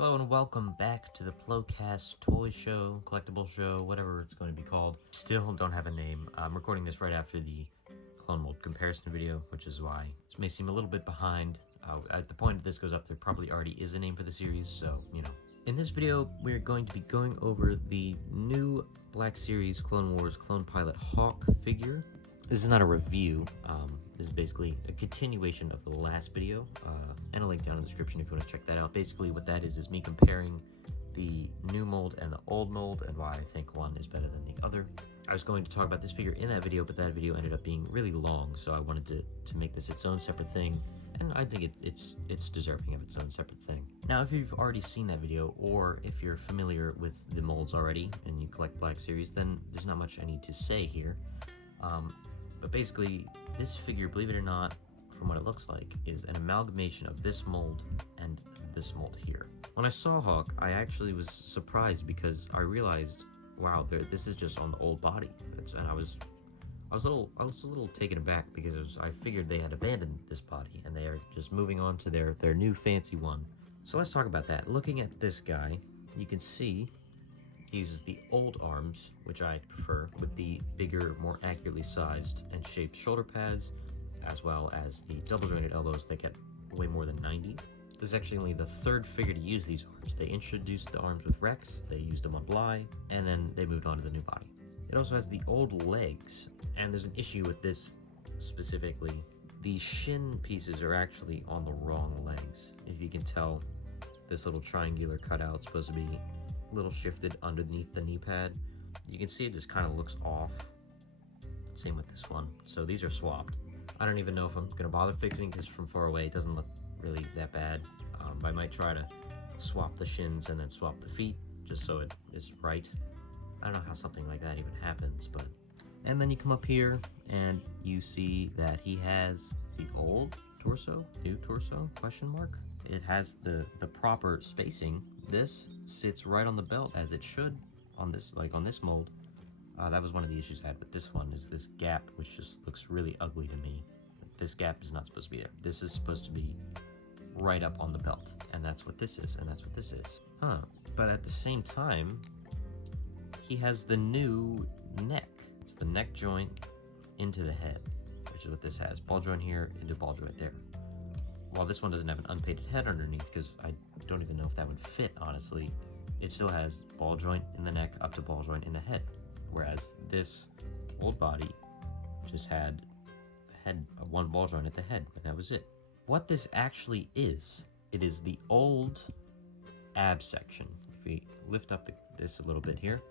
Hello and welcome back to the Plocast toy show, collectible show, whatever it's going to be called. Still don't have a name. I'm recording this right after the clone mold comparison video, which is why this may seem a little bit behind. At the point that this goes up, there probably already is a name for the series, so, you know. In this video, we're going to be going over the new Black Series Clone Wars Clone Pilot Hawk figure. This is not a review. This is basically a continuation of the last video, and a link down in the description if you want to check that out. Basically what that is me comparing the new mold and the old mold and why I think one is better than the other. I was going to talk about this figure in that video, but that video ended up being really long, so I wanted to make this its own separate thing, and I think it's deserving of its own separate thing. Now, if you've already seen that video, or if you're familiar with the molds already and you collect Black Series, then there's not much I need to say here. But basically, this figure, believe it or not, from what it looks like, is an amalgamation of this mold and this mold here. When I saw Hawk, I actually was surprised because I realized, wow, this is just on the old body. And I was a little taken aback because I figured they had abandoned this body and they are just moving on to their new fancy one. So let's talk about that. Looking at this guy, you can see he uses the old arms, which I prefer, with the bigger, more accurately sized and shaped shoulder pads, as well as the double jointed elbows that get way more than 90. This is actually only the third figure to use these arms. They introduced the arms with Rex, they used them on Bly, and then they moved on to the new body. It also has the old legs, and there's an issue with this specifically. The shin pieces are actually on the wrong legs. If you can tell, this little triangular cutout is supposed to be a little shifted underneath the knee pad. You can see it just kind of looks off. Same with this one. So these are swapped. I don't even know if I'm gonna bother fixing because from far away it doesn't look really that bad. I might try to swap the shins and then swap the feet just so it is right. I don't know how something like that even happens, but. And then you come up here and you see that he has the old torso, new torso, question mark. It has the proper spacing. This sits right on the belt as it should on this, like on this mold. That was one of the issues I had with this one, is this gap, which just looks really ugly to me. This gap is not supposed to be there. This is supposed to be right up on the belt, and that's what this is, and that's what this is. But at the same time, he has the new neck. It's the neck joint into the head, which is what this has. Ball joint here into ball joint there. While this one doesn't have an unpainted head underneath, because I don't even know if that would fit, honestly, it still has ball joint in the neck up to ball joint in the head. Whereas this old body just had one ball joint at the head, and that was it. What this actually is, it is the old ab section. If we lift up this a little bit here,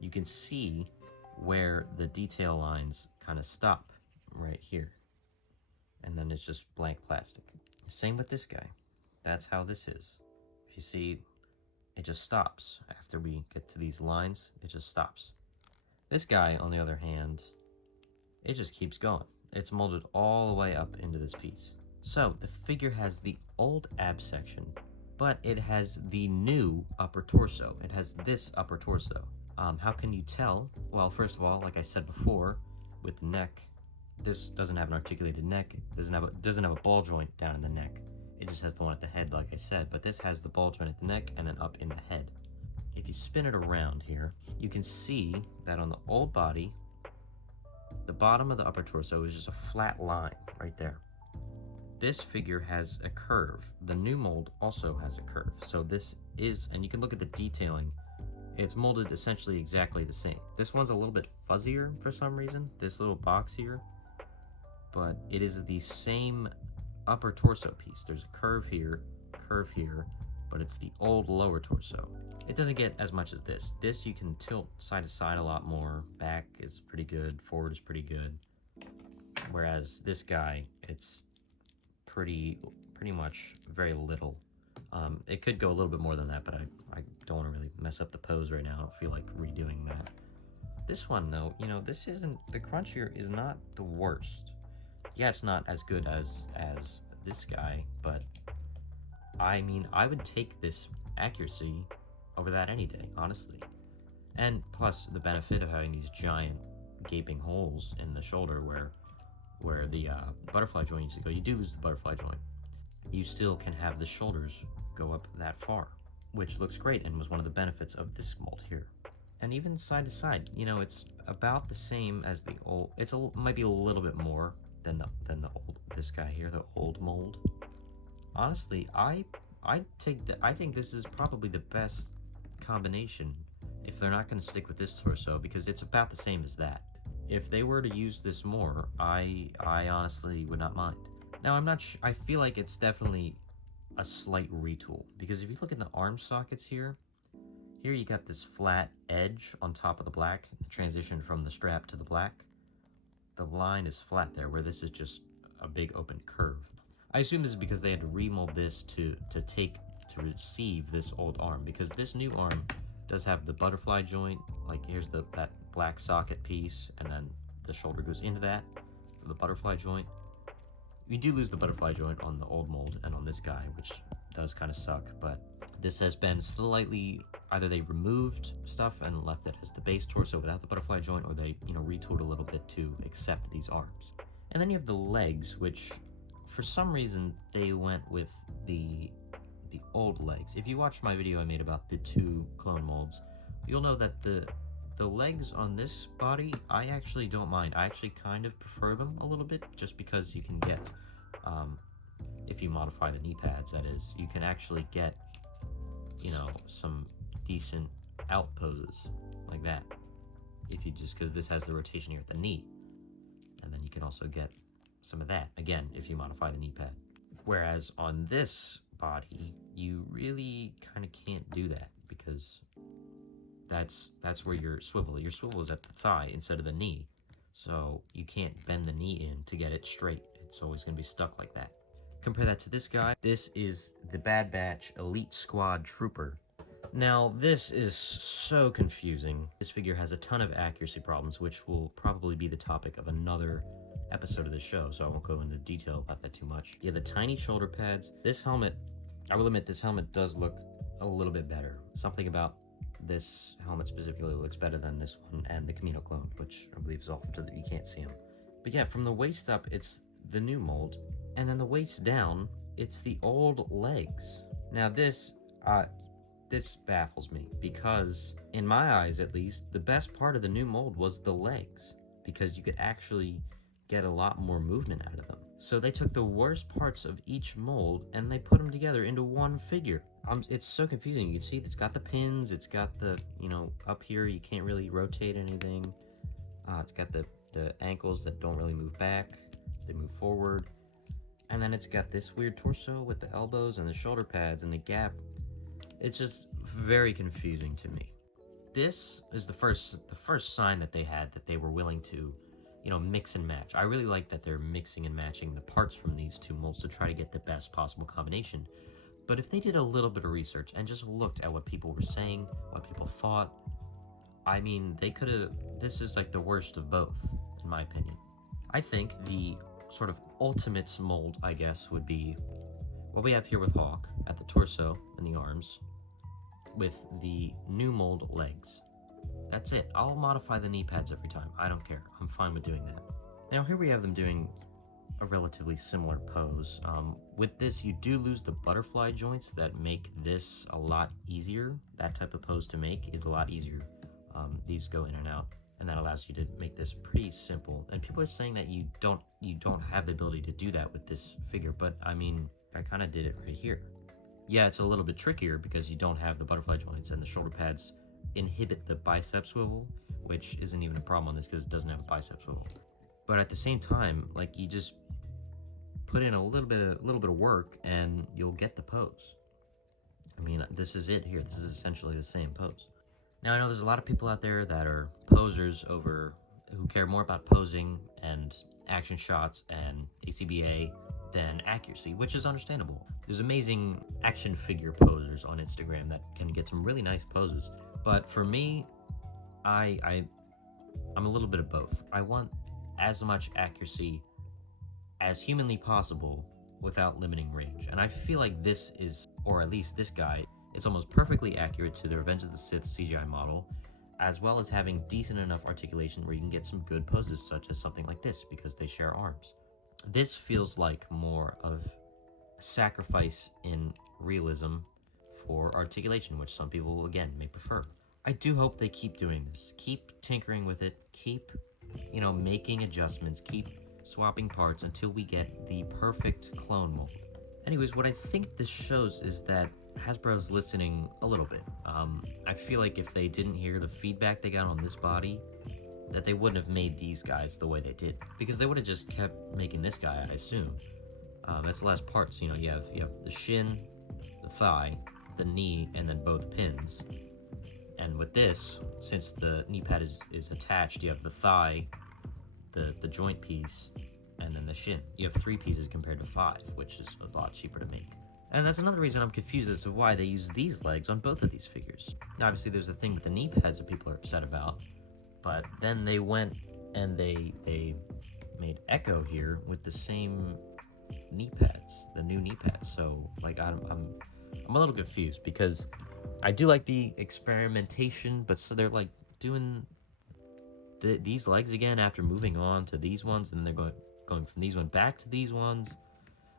you can see where the detail lines kind of stop right here. And then it's just blank plastic. Same with this guy. That's how this is. If you see, it just stops. After we get to these lines, it just stops. This guy, on the other hand, it just keeps going. It's molded all the way up into this piece. So the figure has the old ab section, but it has the new upper torso. It has this upper torso. How can you tell? Well, first of all, like I said before, with the neck, this doesn't have an articulated neck. It doesn't have a ball joint down in the neck. It just has the one at the head, like I said, but this has the ball joint at the neck and then up in the head. If you spin it around here, you can see that on the old body, the bottom of the upper torso is just a flat line right there. This figure has a curve. The new mold also has a curve. So this is, and you can look at the detailing, it's molded essentially exactly the same. This one's a little bit fuzzier for some reason, this little box here, but it is the same upper torso piece. There's a curve here, but it's the old lower torso. It doesn't get as much as this. This you can tilt side to side a lot more. Back is pretty good, forward is pretty good. Whereas this guy, it's pretty much very little. It could go a little bit more than that, but I don't want to really mess up the pose right now. I don't feel like redoing that. This one though, you know, this isn't, the crunch here is not the worst. Yeah, it's not as good as this guy, but I mean, I would take this accuracy over that any day, honestly. And plus the benefit of having these giant gaping holes in the shoulder where the butterfly joint used to go. You do lose the butterfly joint. You still can have the shoulders go up that far. which looks great and was one of the benefits of this mold here. And even side to side, you know, it's about the same as the old. Might be a little bit more than the old, this guy here, the old mold. Honestly, I think this is probably the best combination if they're not going to stick with this torso, because it's about the same as that. If they were to use this more, I honestly would not mind. Now, I'm not I feel like it's definitely a slight retool, because if you look at the arm sockets here you got this flat edge on top of the black, the transition from the strap to the black. The line is flat there, where this is just a big open curve. I assume this is because they had to remold this to receive this old arm, because this new arm does have the butterfly joint. Like, here's that black socket piece, and then the shoulder goes into that for the butterfly joint. You do lose the butterfly joint on the old mold and on this guy, which does kind of suck, but this has been slightly, either they removed stuff and left it as the base torso without the butterfly joint, or they, you know, retooled a little bit to accept these arms. And then you have the legs, which for some reason they went with the old legs. If you watched my video I made about the two clone molds, you'll know that the legs on this body, I actually don't mind. I actually kind of prefer them a little bit, just because you can get, if you modify the knee pads, that is, you can actually get, you know, some decent out poses like that. If you just, because this has the rotation here at the knee, and then you can also get some of that, again, if you modify the knee pad. Whereas on this body, you really kind of can't do that, because that's where your swivel is at the thigh instead of the knee, so you can't bend the knee in to get it straight. It's always going to be stuck like that. Compare that to this guy. This is the Bad Batch Elite Squad Trooper. Now, this is so confusing. This figure has a ton of accuracy problems, which will probably be the topic of another episode of the show, so I won't go into detail about that too much. Yeah, the tiny shoulder pads. This helmet, I will admit, this helmet does look a little bit better. Something about this helmet specifically looks better than this one and the Camino clone, which I believe is off to you can't see him. But yeah, from the waist up, it's the new mold, and then the waist down, it's the old legs. Now this baffles me, because in my eyes at least, the best part of the new mold was the legs, because you could actually get a lot more movement out of them. So they took the worst parts of each mold and they put them together into one figure. It's so confusing. You can see it's got the pins, it's got the, you know, up here you can't really rotate anything. It's got the ankles that don't really move back, they move forward. And then it's got this weird torso with the elbows and the shoulder pads and the gap. It's just very confusing to me. This is the first sign that they had that they were willing to, you know, mix and match. I really like that they're mixing and matching the parts from these two molds to try to get the best possible combination. But if they did a little bit of research and just looked at what people were saying, what people thought, I mean, they could have, this is like the worst of both, in my opinion. I think the sort of ultimate mold, I guess, would be what we have here with Hawk at the torso and the arms, with the new mold legs. That's it. I'll modify the knee pads every time. I don't care. I'm fine with doing that. Now here we have them doing a relatively similar pose. With this, you do lose the butterfly joints that make this a lot easier. That type of pose to make is a lot easier. These go in and out, and that allows you to make this pretty simple. And people are saying that you don't have the ability to do that with this figure, but I mean, I kind of did it right here. Yeah, it's a little bit trickier because you don't have the butterfly joints, and the shoulder pads inhibit the bicep swivel, which isn't even a problem on this because it doesn't have a bicep swivel. But at the same time, like, you just put in a little bit of work and you'll get the pose. I mean, this is it here. This is essentially the same pose. Now, I know there's a lot of people out there that are posers who care more about posing and action shots and ACBA than accuracy, which is understandable. There's amazing action figure posers on Instagram that can get some really nice poses. But for me, I'm a little bit of both. I want as much accuracy as humanly possible without limiting range. And I feel like this is, or at least this guy, is almost perfectly accurate to the Revenge of the Sith CGI model, as well as having decent enough articulation where you can get some good poses, such as something like this, because they share arms. This feels like more of a sacrifice in realism for articulation, which some people, again, may prefer. I do hope they keep doing this. Keep tinkering with it. Keep, making adjustments. Keep swapping parts until we get the perfect clone mold. Anyways, what I think this shows is that Hasbro's listening a little bit. I feel like if they didn't hear the feedback they got on this body, that they wouldn't have made these guys the way they did, because they would have just kept making this guy, I assume. That's the last parts. You have the shin, the thigh, the knee, and then both pins. And with this, since the knee pad is attached, you have the thigh, the joint piece, and then the shin. You have 3 pieces compared to 5, which is a lot cheaper to make. And that's another reason I'm confused as to why they use these legs on both of these figures. Now, obviously, there's a thing with the knee pads that people are upset about, but then they went and they made Echo here with the same knee pads, the new knee pads. So, like, I'm a little confused, because I do like the experimentation, but so they're like doing these legs again after moving on to these ones, and then they're going from these ones back to these ones.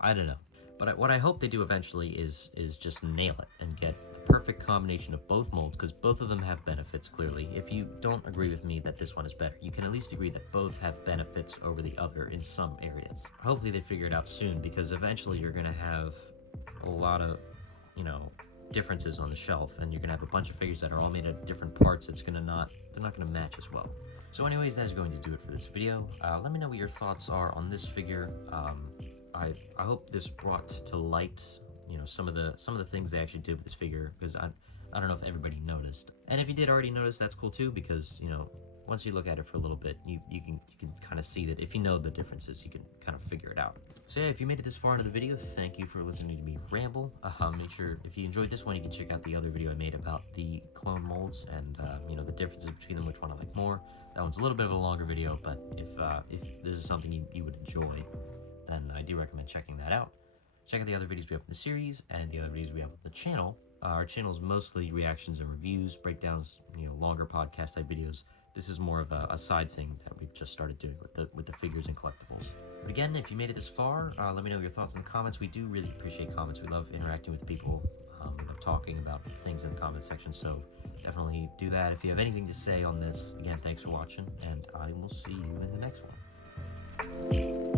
I don't know. But what I hope they do eventually is just nail it and get the perfect combination of both molds, because both of them have benefits, clearly. If you don't agree with me that this one is better, you can at least agree that both have benefits over the other in some areas. Hopefully they figure it out soon, because eventually you're going to have a lot of, differences on the shelf, and you're going to have a bunch of figures that are all made of different parts. They're not going to match as well. So anyways, that is going to do it for this video. Let me know what your thoughts are on this figure. I hope this brought to light, some of the things they actually did with this figure, because I don't know if everybody noticed. And if you did already notice, that's cool too, because once you look at it for a little bit, you can kind of see that if you know the differences, you can kind of figure it out. So yeah, if you made it this far into the video, thank you for listening to me ramble. Make sure, if you enjoyed this one, you can check out the other video I made about the clone molds and the differences between them, which one I like more. That one's a little bit of a longer video, but if this is something you would enjoy, then I do recommend checking that out. Check out the other videos we have in the series and the other videos we have on the channel. Our channel is mostly reactions and reviews, breakdowns, longer podcast type videos. This is more of a side thing that we've just started doing with the figures and collectibles. But again, if you made it this far, let me know your thoughts in the comments. We do really appreciate comments. We love interacting with people. We love talking about things in the comment section, so definitely do that. If you have anything to say on this, again, thanks for watching, and I will see you in the next one.